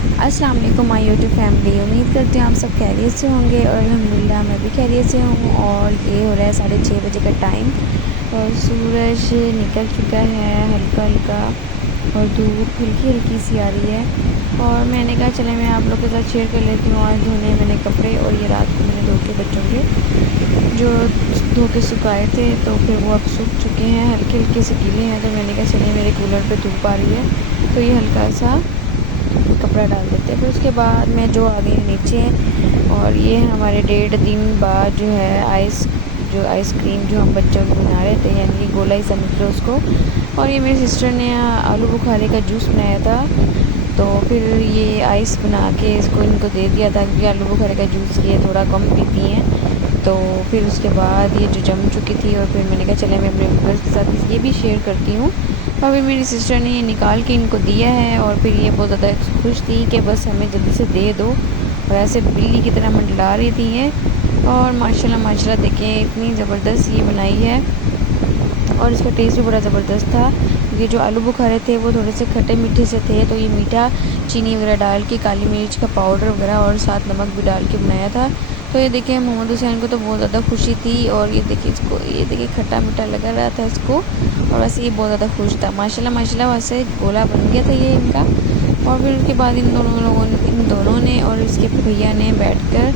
अस्सलाम वालेकुम my YouTube family. उम्मीद करते हैं आप सब खैरियत से होंगे और अल्हम्दुलिल्लाह मैं भी खैरियत से हूँ। और ये हो रहा है 6:30 बजे का टाइम और सूरज निकल चुका है हल्का हल्का और धूप हल्की हल्की सी आ रही है। और मैंने कहा चले मैं आप लोग के साथ शेयर कर लेती हूँ। आज धोने मैंने कपड़े और ये रात को मैंने धो के बच्चों के जो धो के सुखाए थे तो फिर वो अब सूख चुके हैं, हल्के हल्के से गीले हैं। तो मैंने कहा चलिए मेरे कूलर पे धूप आ रही है तो ये हल्का सा कपड़ा डाल देते हैं। फिर उसके बाद मैं जो आ गई नीचे और ये हमारे 1.5 दिन बाद जो है आइसक्रीम जो हम बच्चों को बना रहे थे, यानी कि गोला ही समझ लो उसको। और ये मेरी सिस्टर ने आलू बुखारे का जूस बनाया था तो फिर ये आइस बना के इसको इनको दे दिया था क्योंकि आलू बुखारे का जूस ये थोड़ा कम पीती हैं। तो फिर उसके बाद ये जो जम चुकी थी और फिर मैंने कहा चले मैं अपने व्यूअर्स के साथ ये भी शेयर करती हूँ। और फिर मेरी सिस्टर ने ये निकाल के इनको दिया है और फिर ये बहुत ज़्यादा खुश थी कि बस हमें जल्दी से दे दो, और ऐसे बिल्ली की तरह मंडला रही थी ये। और माशाल्लाह माशाल्लाह देखें इतनी ज़बरदस्त ये बनाई है और इसका टेस्ट भी बड़ा ज़बरदस्त था। ये जो आलू बुखारे थे वो थोड़े से खट्टे मीठे से थे तो ये मीठा चीनी वगैरह डाल के काली मिर्च का पाउडर वगैरह और साथ नमक भी डाल के बनाया था। तो ये देखिए मोहम्मद हुसैन को तो बहुत ज़्यादा खुशी थी और ये देखिए इसको, ये देखिए खट्टा मीठा लगा रहा था इसको और वैसे ये बहुत ज़्यादा खुश था। माशाल्लाह माशाल्लाह वैसे गोला बन गया था ये इनका। और फिर उसके बाद इन दोनों ने और इसके भैया ने बैठकर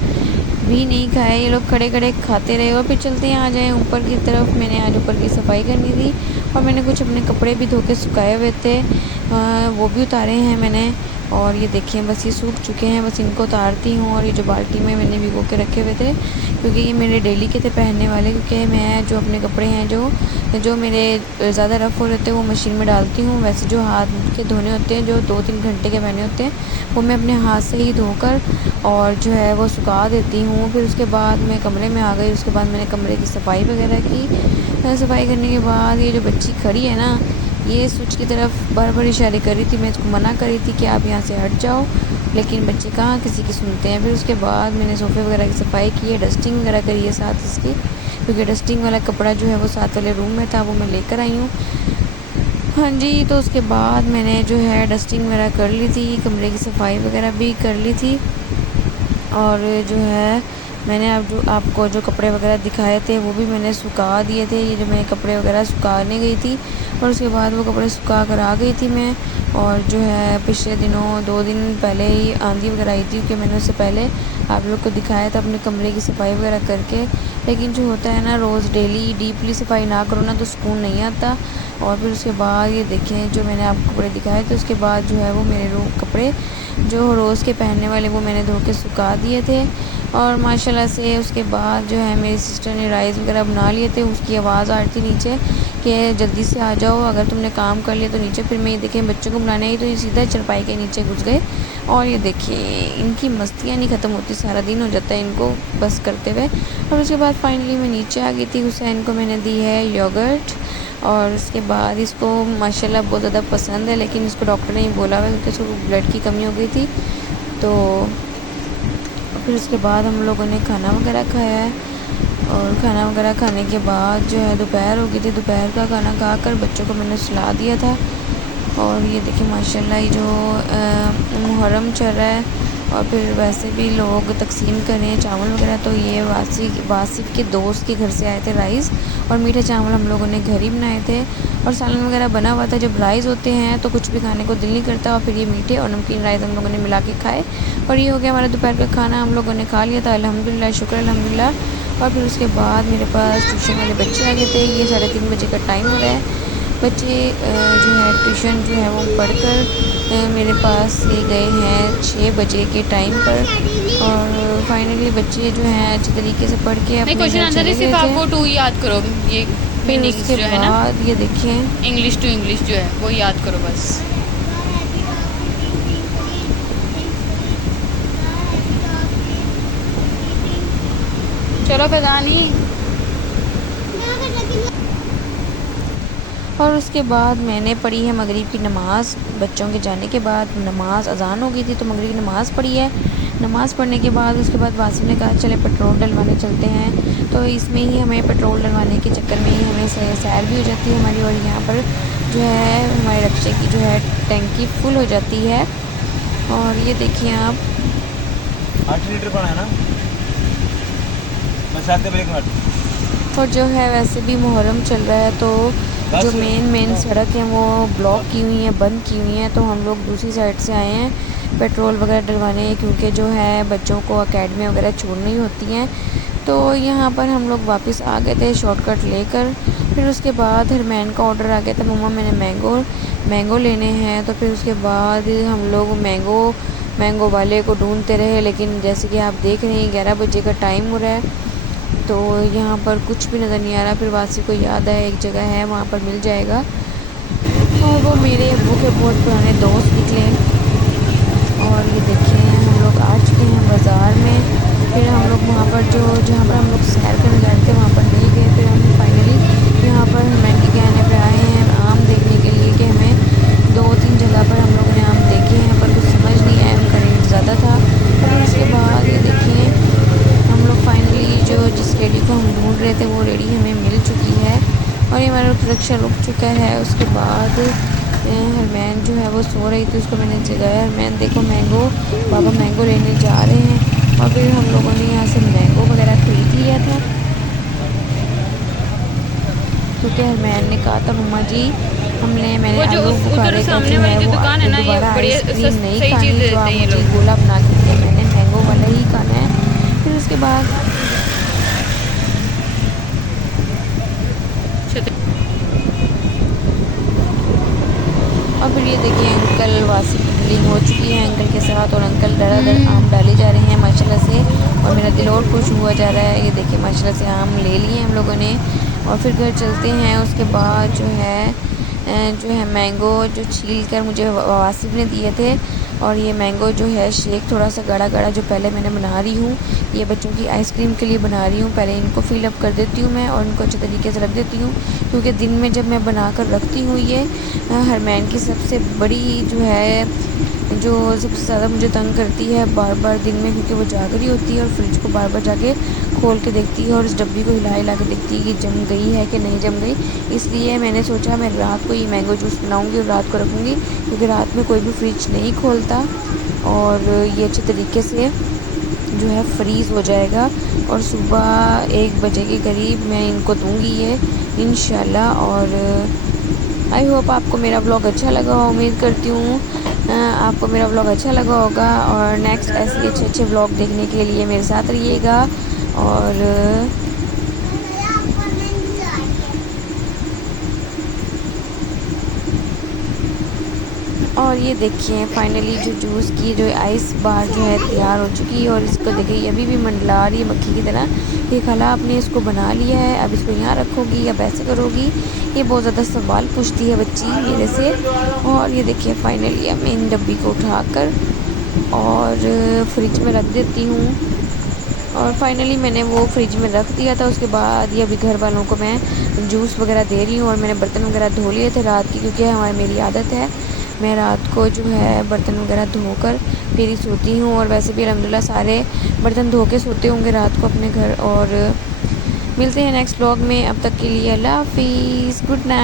भी नहीं खाए, ये लोग खड़े खड़े खाते रहे। और फिर चलते हैं आ जाए ऊपर की तरफ। मैंने आज ऊपर की सफाई करनी थी और मैंने कुछ अपने कपड़े भी धो के सुखाए हुए थे, वो भी उतारे हैं मैंने। और ये देखें बस ये सूख चुके हैं, बस इनको उतारती हूँ। और ये जो बाल्टी में मैंने भिगो के रखे हुए थे क्योंकि ये मेरे डेली के थे पहनने वाले, क्योंकि मैं जो अपने कपड़े हैं जो मेरे ज़्यादा रफ़ हो रहे थे वो मशीन में डालती हूँ। वैसे जो हाथ के धोने होते हैं जो 2-3 घंटे के पहने होते हैं वो मैं अपने हाथ से ही धोकर और जो है वो सुखा देती हूँ। फिर उसके बाद मैं कमरे में आ गई। उसके बाद मैंने कमरे की सफाई वगैरह की। सफाई करने के बाद ये जो बच्ची खड़ी है ना, ये स्विच की तरफ बार बार इशारे कर रही थी। मैं इसको मना कर रही थी कि आप यहाँ से हट जाओ, लेकिन बच्चे कहाँ किसी की सुनते हैं। फिर उसके बाद मैंने सोफ़े वगैरह की सफाई की है, डस्टिंग वगैरह करी है साथ इसकी, क्योंकि डस्टिंग वाला कपड़ा जो है वो साथ वाले रूम में था वो मैं लेकर आई हूँ। हाँ जी, तो उसके बाद मैंने जो है डस्टिंग वगैरह कर ली थी, कमरे की सफाई वगैरह भी कर ली थी। और जो है मैंने अब जो आपको जो कपड़े वगैरह दिखाए थे वो भी मैंने सुखा दिए थे। ये जो मैं कपड़े वगैरह सुखाने गई थी और उसके बाद वो कपड़े सुखा कर आ गई थी मैं। और जो है पिछले दिनों 2 दिन पहले ही आंधी वगैरह आई थी कि मैंने उससे पहले आप लोग को दिखाया था अपने कमरे की सफाई वगैरह करके। लेकिन जो होता है ना रोज़ डेली डीपली सफाई ना करो ना तो सुकून नहीं आता। और फिर उसके बाद ये देखें जो मैंने आपको कपड़े दिखाए थे उसके बाद जो है वो मेरे कपड़े जो रोज़ के पहनने वाले वो मैंने धो के सुखा दिए थे। और माशाल्लाह से उसके बाद जो है मेरी सिस्टर ने राइस वगैरह बना लिए थे। उसकी आवाज़ आ रही थी नीचे कि जल्दी से आ जाओ अगर तुमने काम कर लिया तो नीचे। फिर मैं ये देखें बच्चों को बुलाने आई तो ये सीधा चरपाई के नीचे घुस गए। और ये देखिए इनकी मस्तियाँ नहीं ख़त्म होती, सारा दिन हो जाता है इनको बस करते हुए। और उसके बाद फाइनली मैं नीचे आ गई थी। हुसैन को मैंने दी है योगर्ट और उसके बाद इसको माशाल्लाह बहुत ज़्यादा पसंद है, लेकिन इसको डॉक्टर ने ही बोला हुआ क्योंकि इसको ब्लड की कमी हो गई थी। तो फिर उसके बाद हम लोगों ने खाना वगैरह खाया है और खाना वगैरह खाने के बाद जो है दोपहर हो गई थी। दोपहर का खाना खाकर बच्चों को मैंने सुला दिया था। और ये देखिए माशाल्लाह ये जो मुहर्रम चल रहा है और फिर वैसे भी लोग तकसीम कर रहे हैं चावल वगैरह। तो ये वासिफ़ के दोस्त के घर से आए थे राइस और मीठे चावल हम लोगों ने घर ही बनाए थे और सालन वगैरह बना हुआ था। जब राइस होते हैं तो कुछ भी खाने को दिल नहीं करता और फिर ये मीठे और नमकीन राइस हम लोगों ने मिला के खाए। और ये हो गया हमारा दोपहर का खाना, हम लोगों ने खा लिया था अल्हम्दुलिल्लाह, शुक्र अल्हम्दुलिल्लाह। और फिर उसके बाद मेरे पास ट्यूशन वाले बच्चे आ गए थे। ये 3:30 बजे का टाइम हो रहा है। बच्चे जो है ट्यूशन जो है वो पढ़कर मेरे पास से गए हैं 6 बजे के टाइम पर। और फाइनली बच्चे जो हैं अच्छे तरीके से पढ़ के नहीं, अपने क्वेश्चन घर आंसर चले नहीं, सिर्फ गए आप थे। वो टू याद करो। ये फिर मीनिंग्स उसके जो है ना, बाद ये देखें इंग्लिश टू इंग्लिश जो है वो याद करो बस। चलो बेगानी। और उसके बाद मैंने पढ़ी है मगरिब की नमाज़। बच्चों के जाने के बाद नमाज़ अज़ान हो गई थी तो मगरिब की नमाज़ पढ़ी है। नमाज़ पढ़ने के बाद उसके बाद वासिफ़ ने कहा चले पेट्रोल डलवाने चलते हैं। तो इसमें ही हमें पेट्रोल डलवाने के चक्कर में ही हमें सैर भी हो जाती है हमारी। और यहाँ पर जो है हमारे रक्शे की जो है टंकी फुल हो जाती है। और ये देखिए आप, 8 लीटर पाना है ना, बस आते ब्रेक मार। और जो है वैसे भी मुहर्रम चल रहा है तो जो मेन सड़क है वो ब्लॉक की हुई है, बंद की हुई है। तो हम लोग दूसरी साइड से आए हैं पेट्रोल वगैरह डलवाने, क्योंकि जो है बच्चों को एकेडमी वगैरह छोड़नी होती हैं। तो यहाँ पर हम लोग वापस आ गए थे शॉर्टकट लेकर। फिर उसके बाद हरमैन का ऑर्डर आ गया था, मम्मा मैंने मैंगो लेने हैं। तो फिर उसके बाद हम लोग मैंगो वाले को ढूंढते रहे, लेकिन जैसे कि आप देख रहे हैं 11 बजे का टाइम हो रहा है तो यहाँ पर कुछ भी नज़र नहीं आ रहा। फिर वासी को याद आया एक जगह है वहाँ पर मिल जाएगा, और वो मेरे अब्बू के बहुत पुराने दोस्त निकले। और ये देखिए हम लोग आ चुके हैं बाज़ार में। फिर हम लोग वहाँ पर जहाँ पर हम लोग सैर करने जा रहे थे वहाँ पर नहीं गए। फिर हम फाइनली यहाँ पर हरमैन के कहने पर आए हैं आम देखने के लिए, कि हमें 2-3 जगह पर हम लोगों ने आम देखे हैं पर कुछ समझ नहीं आया, उनका रेट ज़्यादा था। और फिर उसके बाद ये देखिए हम लोग फाइनली जिस रेडी को हम ढूंढ रहे थे वो रेडी हमें मिल चुकी है, और ये हमारा रिक्शा रुक चुका है। उसके बाद हरमैन जो है वो सो रही थी, उसको मैंने जगाया, हरमैन देखो मैंगो, पापा मैंगो लेने जा रहे हैं। और फिर हम लोगों ने यहाँ से मैंगो वगैरह ख़रीद लिया था, क्योंकि हरमैन ने कहा था मम्मा जी मैंने वो जो आलू उधर बुखारे का सामने जो वाली है जो वो दुकान है ना, ये दोबारा बड़ी आइसक्रीम नहीं सही चीज़ खानी, तो देते आप हैं ये मुझे लोग। गोला बना के दिए, मैंने मैंगो वाला ही खाना है। फिर उसके बाद और फिर ये देखिए अंकल वासी की डीलिंग हो चुकी है अंकल के साथ, और अंकल धड़ाधड़ आम डाले जा रहे हैं माशाल्लाह से, और मेरा दिल और खुश हुआ जा रहा है। ये देखिए माशाल्लाह से आम ले लिए हम लोगों ने, और फिर घर चलते हैं। उसके बाद जो है मैंगो जो छील कर मुझे वासिफ ने दिए थे, और ये मैंगो जो है शेक थोड़ा सा गाढ़ा गाढ़ा जो पहले मैंने बना रही हूँ, ये बच्चों की आइसक्रीम के लिए बना रही हूँ। पहले इनको फिल अप कर देती हूँ मैं, और इनको अच्छे तरीके से रख देती हूँ, क्योंकि दिन में जब मैं बना कर रखती हूँ ये हरमैन की सबसे बड़ी जो है जो सबसे ज़्यादा मुझे तंग करती है बार बार दिन में, क्योंकि वो जाग रही होती है और फ्रिज को बार बार जाके खोल के देखती है, और इस डब्बी को हिला हिला के देखती है कि जम गई है कि नहीं जम गई। इसलिए मैंने सोचा मैं रात को ये मैंगो जूस बनाऊंगी और रात को रखूँगी, क्योंकि रात में कोई भी फ्रिज नहीं खोलता, और ये अच्छे तरीके से जो है फ्रीज़ हो जाएगा, और सुबह 1 बजे के करीब मैं इनको दूंगी ये इंशाल्लाह। और आई होप आपको मेरा व्लॉग अच्छा लगा हो, उम्मीद करती हूँ आपको मेरा व्लॉग अच्छा लगा होगा, और नेक्स्ट ऐसे अच्छे अच्छे व्लॉग देखने के लिए मेरे साथ रहिएगा। और ये देखिए फाइनली जो जूस की जो आइस बार जो है तैयार हो चुकी है, और इसको देखिए अभी भी मंडला रही है मक्खी की तरह कि खाला आपने इसको बना लिया है, अब इसको यहाँ रखोगी या ऐसे करोगी। ये बहुत ज़्यादा सवाल पूछती है बच्ची मेरे से। और ये देखिए फाइनली अब मैं इन डब्बी को उठाकर और फ्रिज में रख देती हूँ, और फाइनली मैंने वो फ्रिज में रख दिया था। उसके बाद ये अभी घर वालों को मैं जूस वगैरह दे रही हूँ, और मैंने बर्तन वगैरह धो लिए थे रात की, क्योंकि मेरी आदत है मैं रात को जो है बर्तन वगैरह धोकर फिर ही सोती हूँ। और वैसे भी अल्हम्दुलिल्लाह सारे बर्तन धो के सोते होंगे रात को अपने घर। और मिलते हैं नेक्स्ट व्लॉग में, अब तक के लिए अल्लाह हाफिज़, गुड नाइट।